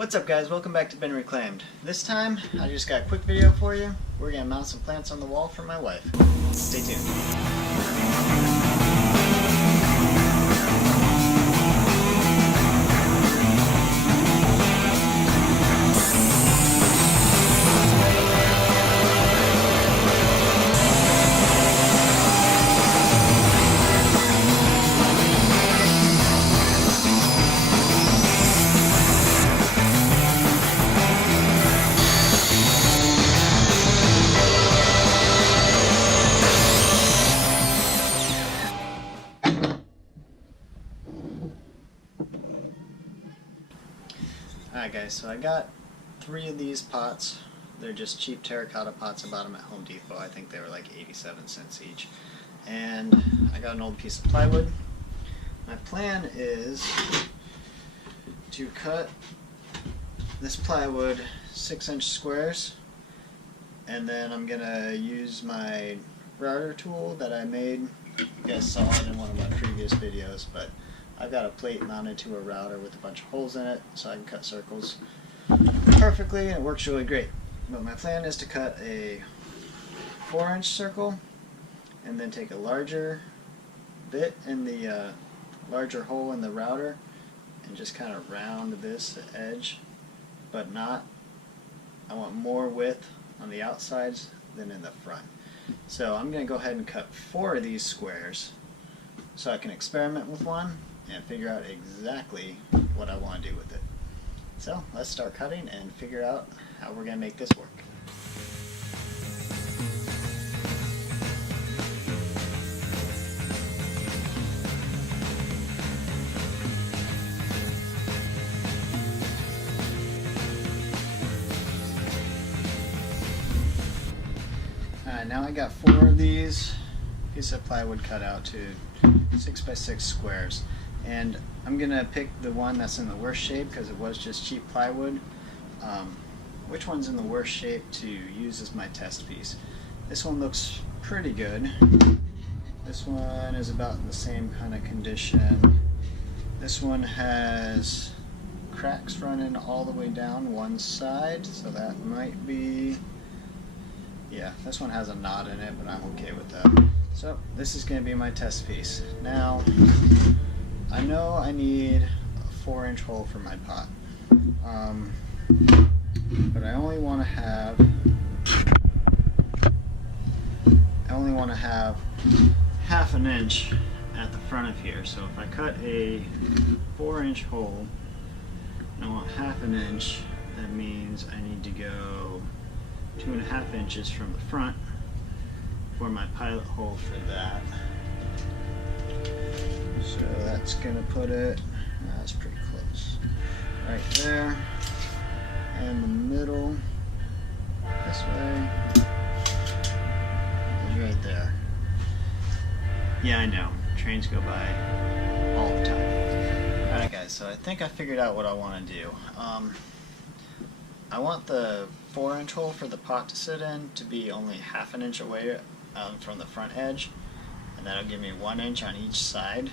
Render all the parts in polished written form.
What's up guys, welcome back to Been Reclaimed. This time, I just got a quick video for you. We're going to mount some plants on the wall for my wife. Stay tuned. Alright guys, so I got 3 of these pots. They're just cheap terracotta pots. I bought them at Home Depot. I think they were like 87 cents each. And I got an old piece of plywood. My plan is to cut this plywood 6-inch squares, and then I'm going to use my router tool that I made. You guys saw it in one of my previous videos, but I've got a plate mounted to a router with a bunch of holes in it so I can cut circles perfectly, and it works really great. But my plan is to cut a 4-inch circle and then take a larger bit in the larger hole in the router and just kind of round this edge, but not, I want more width on the outsides than in the front. So I'm going to go ahead and cut 4 of these squares so I can experiment with one and figure out exactly what I want to do with it. So let's start cutting and figure out how we're going to make this work. Alright, now I got 4 of these pieces of plywood cut out to 6x6 squares. And I'm going to pick the one that's in the worst shape because it was just cheap plywood. Which one's in the worst shape to use as my test piece? This one looks pretty good. This one is about in the same kind of condition. This one has cracks running all the way down one side, so that might be... yeah, this one has a knot in it, but I'm okay with that. So this is going to be my test piece. Now, I know I need a 4-inch hole for my pot, but I only want to have half an inch at the front of here. So if I cut a 4-inch hole and I want half an inch, that means I need to go 2.5 inches from the front for my pilot hole for that. So that's going to put it, that's pretty close, right there, and the middle, this way, is right there. Yeah, I know, trains go by all the time. Alright guys, so I think I figured out what I want to do. I want the 4-inch hole for the pot to sit in to be only half an inch away from the front edge, and that'll give me 1 inch on each side.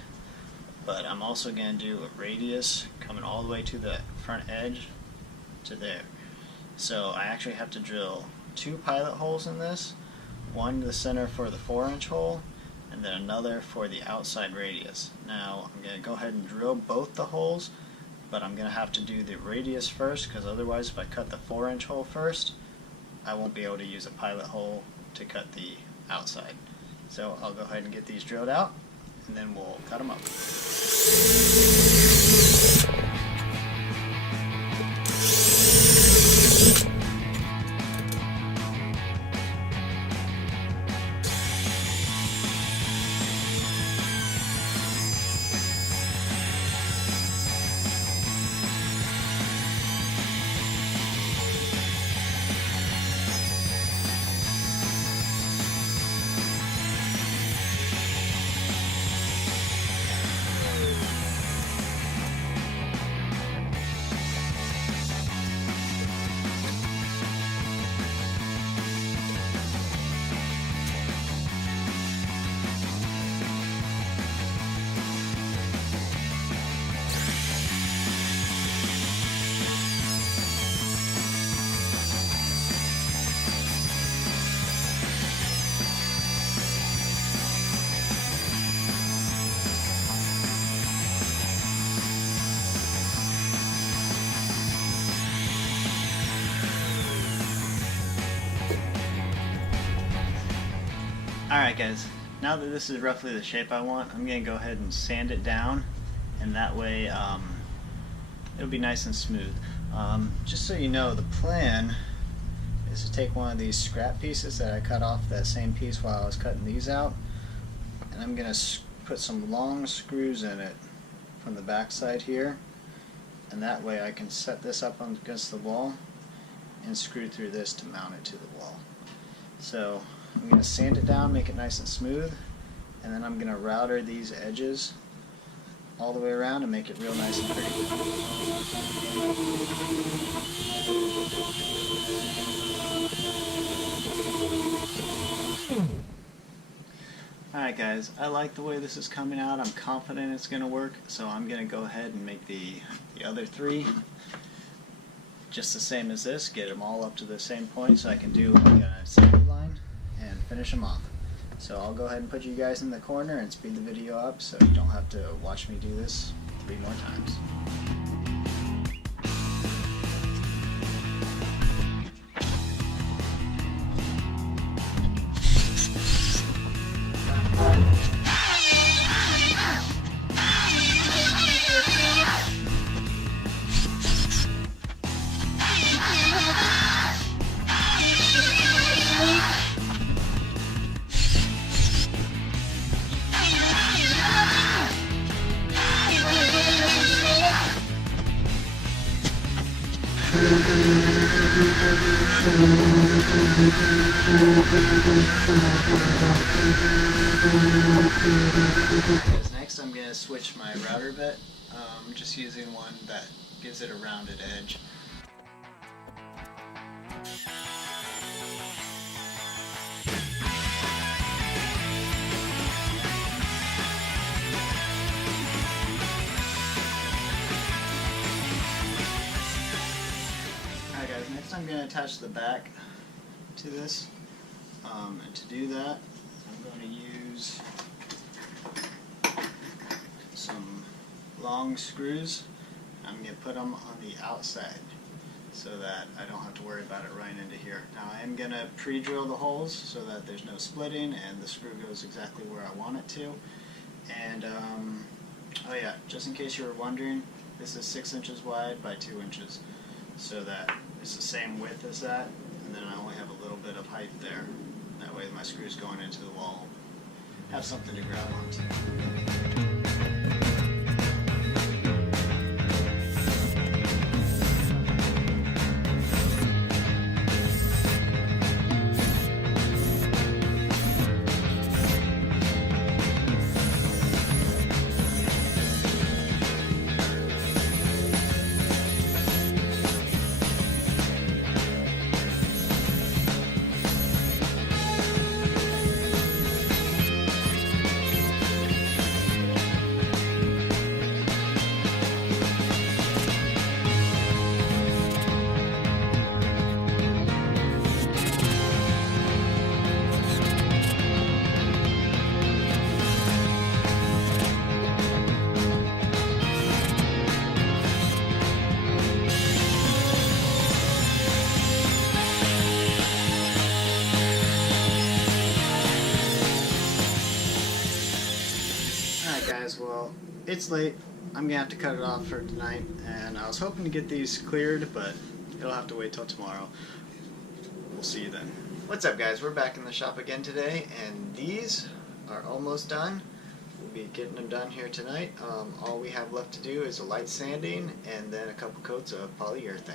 But I'm also going to do a radius coming all the way to the front edge to there. So I actually have to drill 2 pilot holes in this, one to the center for the 4-inch hole, and then another for the outside radius. Now I'm going to go ahead and drill both the holes, but I'm going to have to do the radius first, because otherwise if I cut the 4-inch hole first, I won't be able to use a pilot hole to cut the outside. So I'll go ahead and get these drilled out, and then we'll cut them up. Alright guys, now that this is roughly the shape I want, I'm going to go ahead and sand it down, and that way it'll be nice and smooth. Just so you know, the plan is to take one of these scrap pieces that I cut off that same piece while I was cutting these out, and I'm going to put some long screws in it from the back side here, and that way I can set this up against the wall and screw through this to mount it to the wall. So I'm going to sand it down, make it nice and smooth, and then I'm going to router these edges all the way around and make it real nice and pretty. Alright guys, I like the way this is coming out. I'm confident it's going to work, so I'm going to go ahead and make the other three just the same as this, get them all up to the same point so I can do like a assembly line and finish them off. So I'll go ahead and put you guys in the corner and speed the video up so you don't have to watch me do this 3 more times. Next I'm going to switch my router bit, just using one that gives it a rounded edge. Alright guys, next I'm going to attach the back to this, and to do that I'm going to use some long screws. I'm going to put them on the outside so that I don't have to worry about it running into here. Now I am going to pre-drill the holes so that there's no splitting and the screw goes exactly where I want it to. And oh yeah, just in case you were wondering, this is 6 inches wide by 2 inches, so that it's the same width as that, and then I only have a little bit of height there. That way my screws going into the wall have something to grab onto. Guys, well, it's late. I'm gonna have to cut it off for tonight, and I was hoping to get these cleared, but it'll have to wait till tomorrow. We'll see you then. What's up guys, we're back in the shop again today, and these are almost done. We'll be getting them done here tonight. All we have left to do is a light sanding and then a couple coats of polyurethane.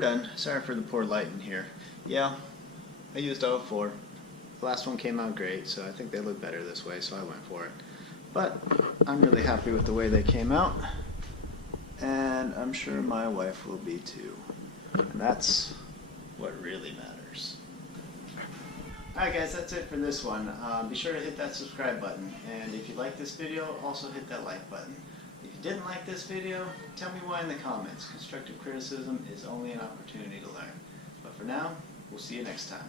done. Sorry for the poor lighting here. Yeah, I used 04. The last one came out great, so I think they look better this way, so I went for it. But I'm really happy with the way they came out, and I'm sure my wife will be too. And that's what really matters. Alright guys, that's it for this one. Be sure to hit that subscribe button, and if you like this video, also hit that like button. If you didn't like this video, tell me why in the comments. Constructive criticism is only an opportunity to learn. But for now, we'll see you next time.